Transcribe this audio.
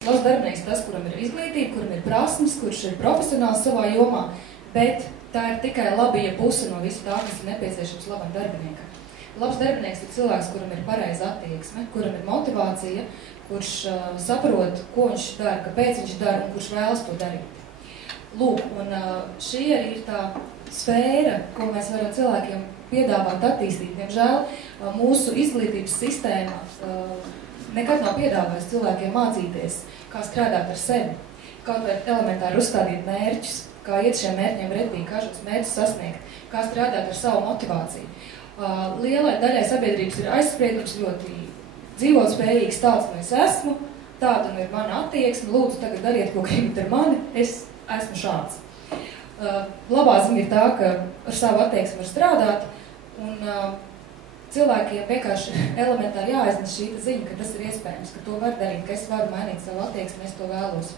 Labs darbinieks tas, kuram ir izglītība, kuram ir prasmes, kurš ir profesionāls savā jomā, bet tā ir tikai labie puse no visu tā, kas ir nepieciešams labam darbiniekam. Labs darbinieks ir cilvēks, kuram ir pareiza attieksme, kuram ir motivācija, kurš saprot, ko viņš dara, kāpēc viņš dara un kurš vēlas to darīt. Lūk, un šī arī ir tā sfēra, ko mēs varam cilvēkiem piedāvāt attīstīt. Diemžēl mūsu izglītības sistēma nekad nav piedāvājusi cilvēkiem mācīties, kā strādāt ar sevi, kaut vai elementāri uzstādīt mērķus, kā iet šiem mērķiem pretī, kā šos mērķus sasniegt, kā strādāt ar savu motivāciju. Lielai daļai sabiedrības ir aizspriedums ļoti dzīvotspējīgs, tāds nu es esmu, tāda nu ir mana attieksme, lūdzu tagad dariet, ko gribat ar mani, es esmu šāds. Labā ziņa ir tā, ka ar savu attieksmi var strādāt, un cilvēkiem vienkārši elementāri jāaiznes šī ziņa, ka tas ir iespējams, ka to var darīt, ka es varu mainīt savu attieksmi, es to vēlos.